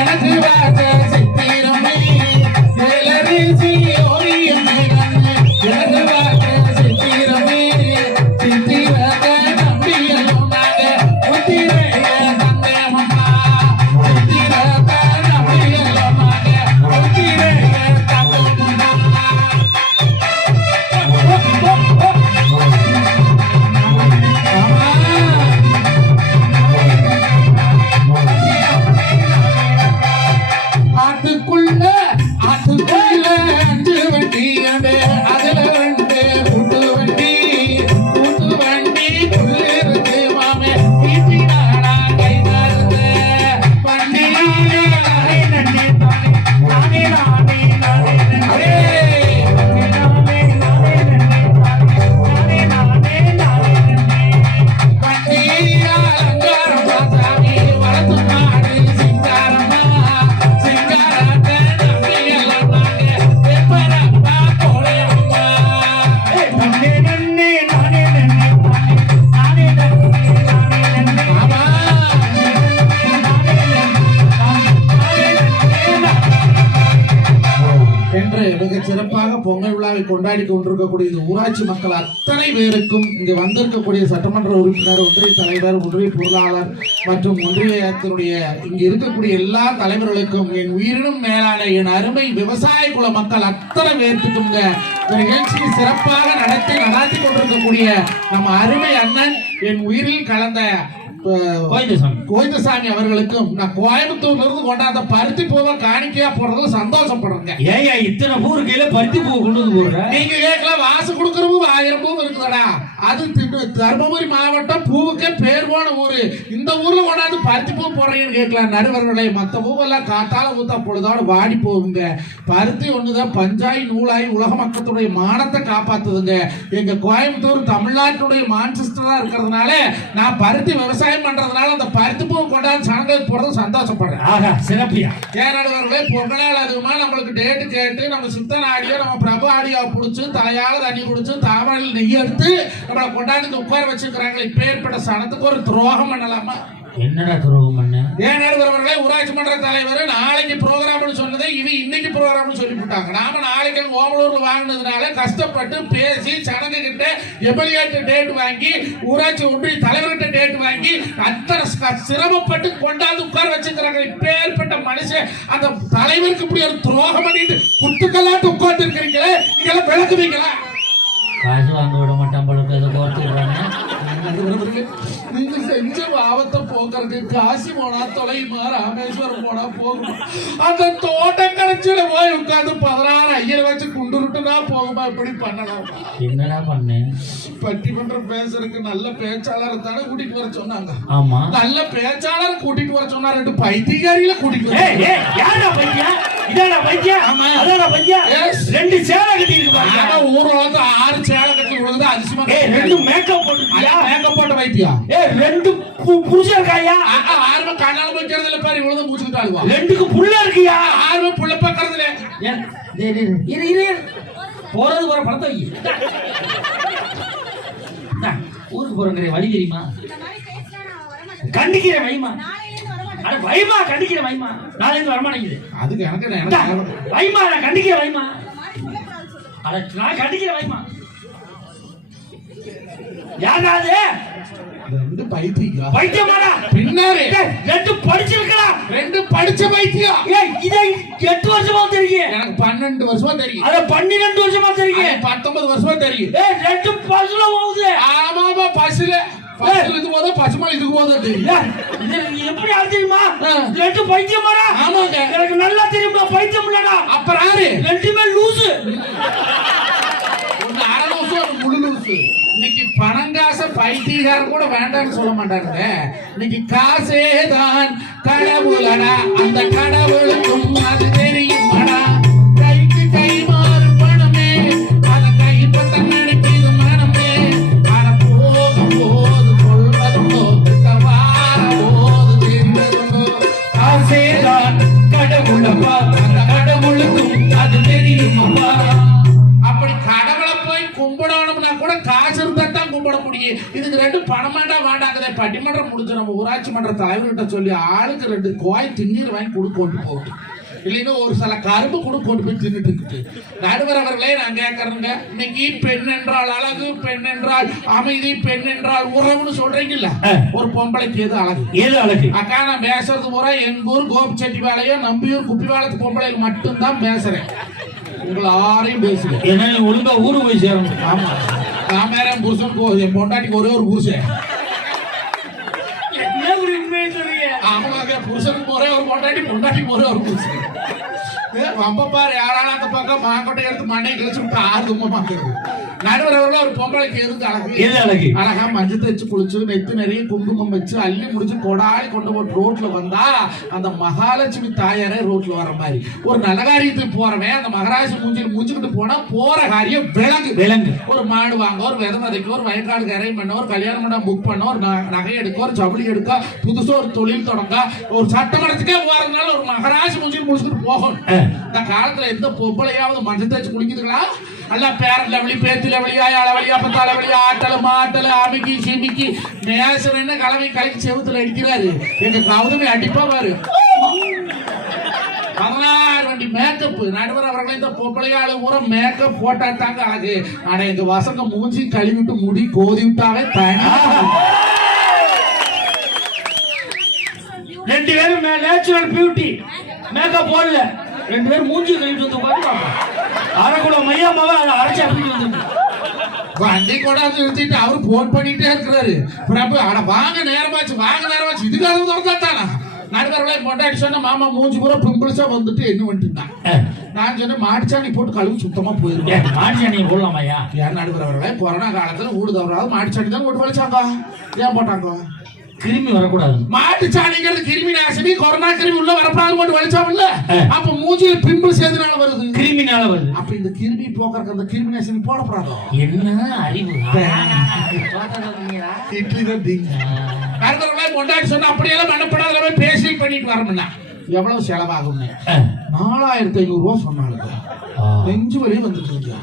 எனக்கு வார்த்தை சிறப்பாக பொங்கல் விழாவை கொண்டாடி கொண்டிருக்கக்கூடிய இந்த ஊராட்சி மக்கள் அத்தனை பேருக்கும் இங்கு வந்திருக்கக்கூடிய சட்டமன்ற உறுப்பினர் ஒன்றிய தலைவர் ஒன்றிய பொருளாளர் மற்றும் ஒன்றியத்தினுடைய இங்கு இருக்கக்கூடிய எல்லா தலைவர்களுக்கும் என் உயிரினும் மேலான என் அருமை விவசாய குல மக்கள் அத்தனை பேர்த்துக்கும் இந்த நிகழ்ச்சியை சிறப்பாக நடத்தி நடாத்தி கொண்டிருக்கக்கூடிய நம்ம அருமை அண்ணன் என் உயிரில் கலந்த கோவிந்தசாமி அவர்களுக்கும் நான் கோயம்புத்தூர்ல இருந்து கொண்டாந்த பருத்தி பூவை காணிக்கையா போடுறதுல சந்தோஷப்படுறேங்க. ஏயா இத்தனை பூ கையில பருத்தி பூ கொண்டு வந்து போடுற? நீங்க கேட்கலாம் வாசு கொடுக்கறவும் ஆயிரம் பூ இருக்குதடா. அது திரு- தருமபுரி மாவட்டம் பூவுக்கே பேர் போன ஊரு. இந்த ஊர்ல கொண்டாந்து பருத்தி பூ போடுறீங்கன்னு கேட்கலாம் நடுவர்களே. மத்த பூவெல்லாம் காத்தால ஊத்தா பொழுதோட வாடி போகுங்க. பருத்தி ஒண்ணுதான் பஞ்சாய் நூலாய் உலக மக்களுடைய மானத்தை காப்பாத்துதுங்க. எங்க கோயம்புத்தூர் தமிழ்நாட்டுடைய மான்செஸ்டரா இருக்கிறதுனால நான் பருத்தி விவசாயம் பண்றதுனால அந்த பருத்தி பூ கொண்டாந்து சனங்களுக்கு போடுறது சந்தோஷப்படுறேன். ஆகா சிறப்பியா. ஏன் நடுவர்களே பொங்கலால் அதுவுமா நம்மளுக்கு டேட்டு கேட்டு நம்ம சித்தன் ஆடியோ நம்ம பிரபு ஆடியோ பிடிச்சி தலையால தண்ணி குடிச்சு தாமரையில் நெய் எடுத்து நம்மளை கொண்டாந்து உட்கார வச்சுக்கிறாங்களே இப்பேற்பட்ட சனத்துக்கு ஒரு துரோகம் பண்ணலாமா? என்னடா துரோகம் பண்ண? ஏன் நடுவர்களே ஊராட்சி மன்ற தலைவர் நாளைக்கு ப்ரோக்ராம்னு சொன்னதை இது இன்னைக்கு ப்ரோக்ராம்னு சொல்லிவிட்டாங்க. நாம நாளைக்கு ஓமலூர்ல வாங்கினதுனால கஷ்டப்பட்டு பேசி சனங்க கிட்ட எம்எல்ஏட்டு டேட் வாங்கி ஊராட்சி ஒன்றிய தலைவர்கிட்ட டேட் வாங்கி அத்தனை சிரமப்பட்டு கொண்டாந்து உட்கார வச்சுக்கிறாங்க இப்பேற்பட்ட மனுஷன் அந்த தலைவருக்கு இப்படி ஒரு துரோகம் பண்ணிட்டு குத்துக்கல்லாட்டு உட்கார்ந்து இருக்கிறீங்களே நீங்களாம் விளக்குவீங்களா? காசு வாங்க விட மாட்டான் கோர்த்துக்கிறாங்க நீங்க செஞ்ச பாவத்தை போக்குறதுக்கு காசி போனா தொலையுமா ராமேஸ்வரம் போனா போகுமா? அந்த தோட்டம் கடைச்சியில போய் பதினாறு ஐயரை வச்சு குண்டுருட்டுனா போகுமா? இப்படி பண்ணலாம்? என்னடா பண்ணேன் பட்டிமன்றம் பேசுறதுக்கு நல்ல பேச்சாளர் தானே கூட்டிட்டு வர சொன்னாங்க. ஆமா. நல்ல பேச்சாளர் கூட்டிட்டு வர சொன்னா ரெண்டு பைத்தியக்காரிகளை கூட்டிட்டு வர யாரா இதாடா பையா ஆமா. அதாடா பையா Yes. ரெண்டு சேலை கட்டி இருக்கு பாருங்க. ஊர்ல வந்து ஆறு சேலை கட்டி விழுந்து அதிசயமா ஏய் ரெண்டு மேக்கப் போட்டுருக்கியா? மேக்கப் போட்ட வைத்தியா ஏய் ரெண்டு புருஷன் இருக்காயா ஆறுமே கண்ணால வைக்கிறது இல்ல பாரு இவ்வளவு மூச்சுக்கிட்டாளுவா ரெண்டுக்கு புள்ள இருக்கியா? ஆறுமே புள்ள பாக்குறது இல்ல இரு இரு. போறது போற வை. இந்தா, ஊருக்கு போறேங்கிற வழி தெரியுமா கண்டிக்கிறேன் வைமா. அட வைமா கண்டிக்கிறேன் வைமா. நாளைக்கு வரமாட்டேங்குது அதுக்கு எனக்கு எனக்கு வைமா நான் கண்டிக்கிறேன் வைமா. அட நான் கண்டிக்கிறேன் வைமா. யாராவது ரெண்டு பைத்தியா வைத்தியமாடா பின்னாரு. ரெண்டு படிச்சிருக்கலாம் ரெண்டு படிச்ச பைத்தியம். ஏய் இதை எட்டு வருஷமா தெரியும் எனக்கு பன்னெண்டு வருஷமா தெரியும் அத பன்னிரெண்டு வருஷமா தெரியும் பத்தொன்பது வருஷமா தெரியும் ஏய் ரெண்டு பசுல போகுது ஆமா ஆமா பஸ்ல இது போதா பசுமா இதுக்கு போதா எப்படி ஆ. ரெண்டு பைத்தியமாடா ஆமாங்க. எனக்கு நல்லா தெரியுமா பைத்தியம் இல்லடா. அப்புறம் யாரு? ரெண்டுமே லூசு. அரை லூசு ஒரு முழு லூசு. இன்னைக்கு பணங்காச பைத்தியக்காரர் கூட வேண்டாம்னு சொல்ல மாட்டாங்க இன்னைக்கு காசே தான் கடவுளடா. அந்த கடவுளுக்கும் அது தெரியுமாடா. இதுக்கு ரெண்டு பணமாண்டா வேண்டாங்கதே பட்டிமன்றம் முடிஞ்சு நம்ம ஊராட்சி மன்ற தலைவர்கிட்ட சொல்லி ஆளுக்கு ரெண்டு கோய் திண்ணீர் வாங்கி கொடு கொண்டு போகட்டும் இல்லைன்னா ஒரு சில கரும்பு கூட கொண்டு போய் தின்னுட்டு இருக்குது. நடுவர் அவர்களே நான் கேட்கறேங்க இன்னைக்கு பெண் என்றால் அழகு பெண் என்றால் அமைதி பெண் என்றால் உறவுன்னு சொல்றீங்கல்ல? ஒரு பொம்பளைக்கு எது அழகு? ஏது அழகு? அக்கா நான் பேசுறது பூரா எங்க ஊர் கோபிச்செட்டி வேலையும் நம்பியூர் குப்பிவாளத்து பொம்பளையில் மட்டும்தான் பேசுறேன். உங்களை யாரையும் பேசுறேன் ஏன்னா நீ ஒழுங்கா ஊருக்கு போய் சேரணும். ஆமா. நான் வேற என் புருஷன் போ- என் பொண்டாட்டிக்கு ஒரே ஒரு புருஷன். ஆமாங்க புருஷனுக்கு ஒரே ஒரு பொண்டாட்டி பொண்டாட்டிக்கு ஒரே ஒரு புருஷன். வம்ப பாரு யாராலும் அந்த பக்கம் மாங்கொட்டை எடுத்து மண்ணை கிழிச்சு விட்டு ஆறு தும்ப மாக்கிறது நடுவர் அவர்கள ஒரு பொம்பளைக்கு எதுக்கு அழகு. எது அழகு? அழகா மஞ்சள் தேய்ச்சி குளிச்சு நெத்து நிறைய குங்குமம் வச்சு அள்ளி முடிச்சு கொடாடி கொண்டு போட்டு ரோட்ல வந்தா அந்த மகாலட்சுமி தாயாரே ரோட்ல வர மாதிரி. ஒரு நல்ல காரியத்துக்கு போறவன் அந்த மகராசி மூஞ்சில் மூஞ்சிக்கிட்டு போனா போற காரியம் விலங்கு. விலங்கு. ஒரு மாடு வாங்க ஒரு விதை விதைக்க ஒரு வயக்காடு கரை பண்ண ஒரு கல்யாணம் பண்ண புக் பண்ண ஒரு நகை எடுக்க ஒரு ஜவுளி எடுக்க புதுசா ஒரு தொழில் தொடங்க ஒரு சட்டமன்றத்துக்கே போறதுனால ஒரு மகராசி மூஞ்சில் முடிச்சுட்டு போகணும். இந்த காலத்துல எந்த பொம்பளையாவது மஞ்சள் தேய்ச்சி குளிக்குதுங்களா? நல்லா பேரன் லெவலி பேத்துல லெவலி ஆயாள வழி அப்பத்தா லெவலி ஆட்டல மாட்டல அமுக்கி சிமிக்கி நேசர் என்ன கிளம்பி கலக்கி செவுத்துல அடிக்கிறாரு எங்க கௌதமி அடிப்பா பாரு பதினாறு வண்டி மேக்கப் நடுவர் அவர்களை இந்த பொம்பளையாளு பூரா மேக்கப் போட்டா தாங்க அழகு ஆனா எங்க வசங்க மூஞ்சி கழுவிட்டு முடி கோதி விட்டாவே தனி ரெண்டு பேரும் நேச்சுரல் பியூட்டி மேக்கப் போடல ரெண்டு பேரும் மூஞ்சி கழிட்டு வந்து உட்காந்து அரைக்குள்ள மையமாவா அதை அரைச்சி வந்து வண்டி கொண்டாந்து நிறுத்திட்டு அவரு போன் பண்ணிட்டே இருக்கிறாரு. பிரபு அட வாங்க நேரமாச்சு வாங்க நேரமாச்சு. இதுக்காக திறந்தாத்தானா? நடுவர்களை கொண்டாடி சொன்ன மாமா மூஞ்சி பூரா பிம்பிள்ஸா வந்துட்டு என்ன பண்ணிட்டு நான் சொன்னேன் மாடிச்சாணி போட்டு கழுவி சுத்தமா போயிருக்கேன் மாடிச்சாணியை போடலாமாய்யா ஏன் நடுவர் அவர்களே கொரோனா காலத்துல ஊடு தவறாவது மாடிச்சாணி தான் ஓட்டு வலிச்சாங்க? ஏன் போட்டாங்க? கிருமி வரக்கூடாது. மாட்டுச்சாணிங்கிறது கிருமி நாசினி கொரோனா கிருமி உள்ள வரப்படாது போட்டு வலிச்சாமில்ல அப்ப மூஞ்சில பிம்பிள்ஸ் எதனால வருது. கிருமினால வருது. அப்ப இந்த கிருமி போக்குறதுக்கு அந்த கிருமி நாசினி போடப்படாதோ? என்ன அறிவு? இட்லி தான் தீங்க. கொண்டாடி சொன்னா அப்படியெல்லாம் மனப்படாத போய் பேசி பண்ணிட்டு வரணும்னா. எவ்வளவு செலவாகும்னு. நாலாயிரத்தி ஐநூறு ரூபா சொன்னாங்க நெஞ்சு வலியும் வந்துட்டு இருக்கு.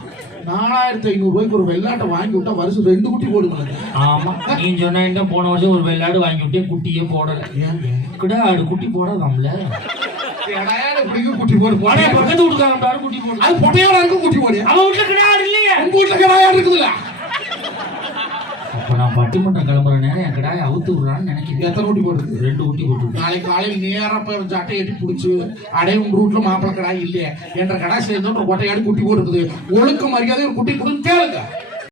நாலாயிரத்தி ஐநூறு ரூபாய்க்கு ஒரு வெள்ளாட்டை வாங்கி விட்டா வருஷம் ரெண்டு குட்டி போடுங்க ஆமா நீ சொன்ன போன வருஷம் ஒரு வெள்ளாடு வாங்கி விட்டே குட்டியே போடல. கிடா ஆடு குட்டி போடாதாம்ல குட்டி போடு பக்கத்து வீட்டுக்காரன் குட்டி போடு. அது பொட்டையோட இருக்கு குட்டி போடு. அவன் வீட்டுல கிடா இல்லையே? உங்க வீட்டுல கடாயா இருக்குதுல்ல? அப்ப நான் பட்டிமன்றம் கிளம்புற நேரம் என் கிடாயை அவுத்து விடுறான்னு நினைக்கிறேன். எத்தனை குட்டி போடுறது ரெண்டு குட்டி போட்டு நாளைக்கு காலையில் நேரா போய் சட்டை எட்டி பிடிச்சி அடே உங்க ரூட்ல மாப்பிள கடா இல்லையே என்ற கடா சேர்ந்து ஒரு கொட்டையாடி குட்டி போட்டுருக்குது. ஒழுக்க மரியாதை ஒரு குட்டி கொடுன்னு கேளுங்க.